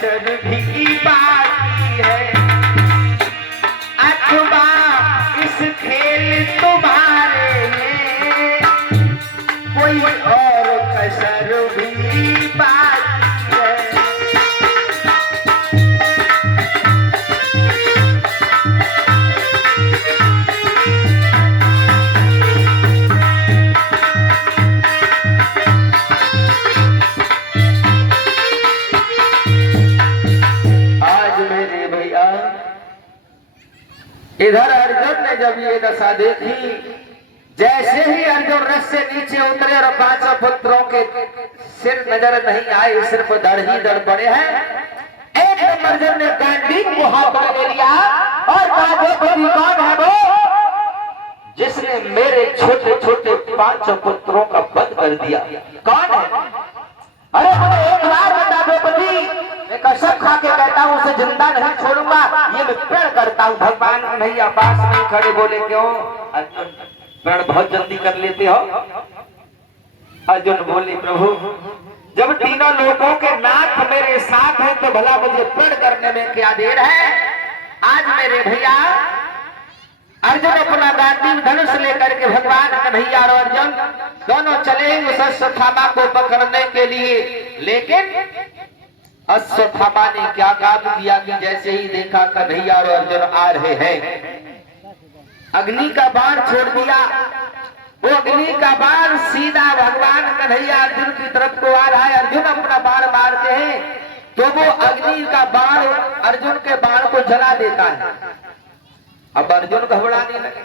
कसर भी बाकी है, अथवा इस खेल तुम्हारे में कोई और कसर भी बाकी है। इधर अर्जुन ने जब ये दशा देखी, जैसे ही अर्जुन रथ से नीचे उतरे और पांचों पुत्रों के सिर नजर नहीं आए, सिर्फ धड़ ही धड़ पड़े हैं। एक अर्जुन ने गांडीव को हाथ में लिया और कहा, द्रौपदी कौन है वो जिसने मेरे छोटे छोटे पांचों पुत्रों का वध कर दिया? कौन है? अरे मुझे एक बार बता द्रौपदी, मैं कसम खा के कहता हूँ उसे जिंदा नहीं छोड़ूंगा, ये मैं प्रण करता हूँ। भगवान नहीं पास नहीं खड़े, बोले क्यों? अर्जुन प्रण बहुत जल्दी कर लेते हो। अर्जुन बोले, प्रभु जब तीनों लोगों के नाथ मेरे साथ हैं तो भला मुझे प्रण करने में क्या देर है? आज मेरे भैया अर्जुन अपना गांडीव धनुष लेकर के भगवान कन्हैया और अर्जुन दोनों चले उस अश्वत्थामा को पकड़ने के लिए। लेकिन अश्वत्थामा ने क्या काम किया कि जैसे ही देखा कन्हैया और अर्जुन आ रहे हैं, अग्नि का बाण छोड़ दिया। वो अग्नि का बाण सीधा भगवान कन्हैया अर्जुन की तरफ को आ रहा है। अर्जुन अपना बाण मारते हैं तो वो अग्नि का बाण अर्जुन के बाण को जला देता है। अब अर्जुन घबराने लगे।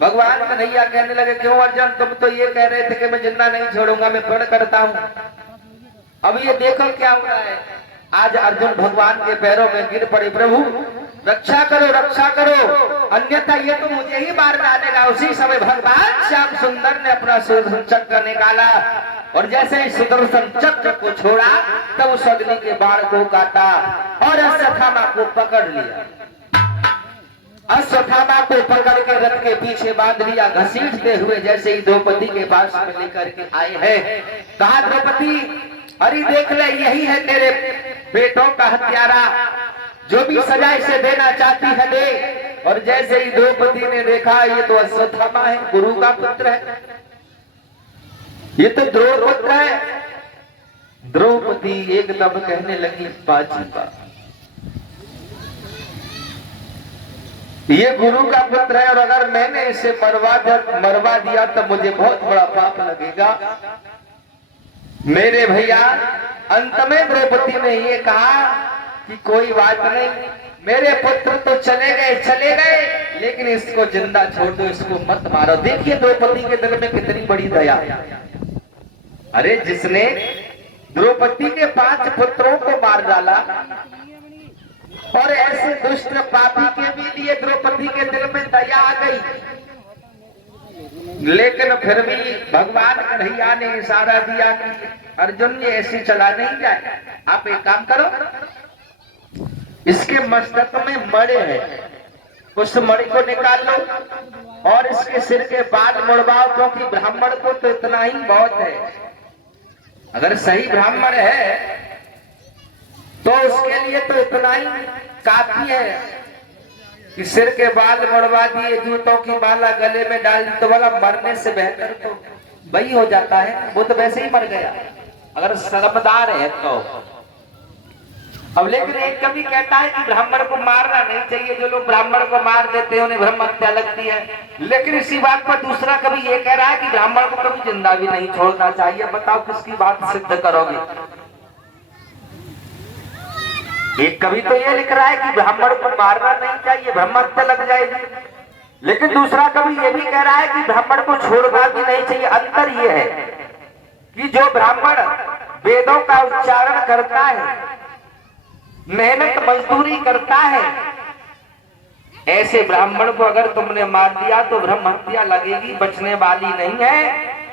भगवान कन्हैया कहने लगे, क्यों अर्जुन, तुम तो ये कह रहे थे कि मैं जिंदा नहीं छोड़ूंगा, मैं प्रण करता हूँ। अब ये देखो क्या हो रहा है। आज अर्जुन भगवान के पैरों में गिर पड़े, प्रभु रक्षा करो, रक्षा करो, अन्यथा ये तो मुझे ही मार डालेगा। उसी समय भगवान श्याम सुंदर ने अपना सुदर्शन चक्र निकाला और जैसे ही सुदर्शन चक्र को छोड़ा तब उस अग्नि के बाण को काटा और अश्वत्थामा को पकड़ लिया। अश्वत्थामा को पकड़ के रथ के पीछे बांध लिया, घसीटते हुए जैसे ही द्रौपदी के पास में लेकर के आए हैं। कहा, द्रौपदी अरे देख ले, यही है तेरे बेटों का हत्यारा, जो भी सजा इसे देना चाहती है दे। और जैसे ही द्रौपदी ने देखा ये तो अश्वत्थामा है, गुरु का पुत्र है, ये तो द्रौपदी है। द्रौपदी एकदम कहने लगी, बाजी बा, ये गुरु का पुत्र है और अगर मैंने इसे मरवा दिया तो मुझे बहुत बड़ा पाप लगेगा। मेरे भैया अंत में द्रौपदी ने ये कहा कि कोई बात नहीं, मेरे पुत्र तो चले गए, लेकिन इसको जिंदा छोड़ दो, इसको मत मारो। देखिए द्रौपदी के दिल में कितनी बड़ी दया। अरे जिसने द्रौपदी के 5 पुत्रों को मार डाला और ऐसे दुष्ट पापी के भी लिए द्रौपदी के दिल में दया आ गई, लेकिन फिर भी भगवान कन्हैया ने इशारा दिया कि अर्जुन ये ऐसी चला नहीं जाए। आप एक काम करो, इसके मस्तक में मणि है, उस मणि को निकाल लो और इसके सिर के बाल मुड़वाओ, क्योंकि ब्राह्मण को तो इतना ही बहुत है। अगर सही ब्राह्मण है तो उसके लिए तो इतना ही काफी है कि सिर के बाल मुड़वा दिए, जूतों की माला गले में डाल दी, तो वाला मरने से बेहतर तो वही हो जाता है। वो तो वैसे ही मर गया अगर शर्मदार है तो। अब लेकिन एक कवि कहता है कि ब्राह्मण को मारना नहीं चाहिए, जो लोग ब्राह्मण को मार देते हैं उन्हें ब्रह्म हत्या लगती है। लेकिन इसी बात पर दूसरा कवि ये कह रहा है कि ब्राह्मण को कभी जिंदा भी नहीं छोड़ना चाहिए। बताओ किसकी बात सिद्ध करोगे? एक कवि तो ये लिख रहा है कि ब्राह्मण को मारना नहीं चाहिए, ब्रह्म हत्या लग जाएगी, लेकिन दूसरा कवि ये भी कह रहा है कि ब्राह्मण को छोड़ना भी नहीं चाहिए। अंतर ये है कि जो ब्राह्मण वेदों का उच्चारण करता है, मेहनत मजदूरी करता है, ऐसे ब्राह्मण को अगर तुमने मार दिया तो ब्रह्म हत्या लगेगी, बचने वाली नहीं है।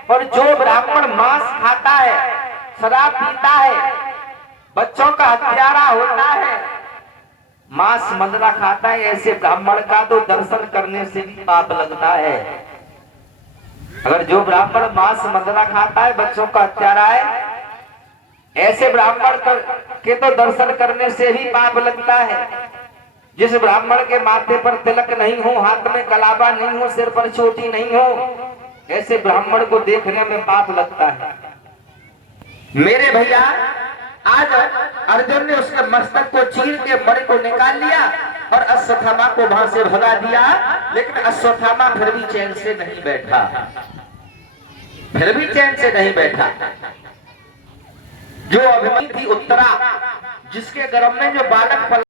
और जो ब्राह्मण मांस खाता है, शराब पीता है, बच्चों का हत्यारा होता है, मांस मदरा खाता है, ऐसे ब्राह्मण का तो दर्शन करने से भी पाप लगता है। अगर जो ब्राह्मण मांस मदरा खाता है, बच्चों का हत्यारा है, ऐसे ब्राह्मण के तो दर्शन करने से ही पाप लगता है। जिस ब्राह्मण के माथे पर तिलक नहीं हो, हाथ में कलाबा नहीं हो, सिर पर चोटी नहीं हो, ऐसे ब्राह्मण को देखने में पाप लगता है। मेरे भैया, आज अर्जुन ने उसके मस्तक को चीर के मणि को निकाल लिया और अश्वत्थामा को वहां से भगा दिया, लेकिन अश्वत्थामा फिर भी चैन से नहीं बैठा, फिर भी चैन से नहीं बैठा। जो अभिमन्यु थी उत्तरा, जिसके गर्भ में जो बालक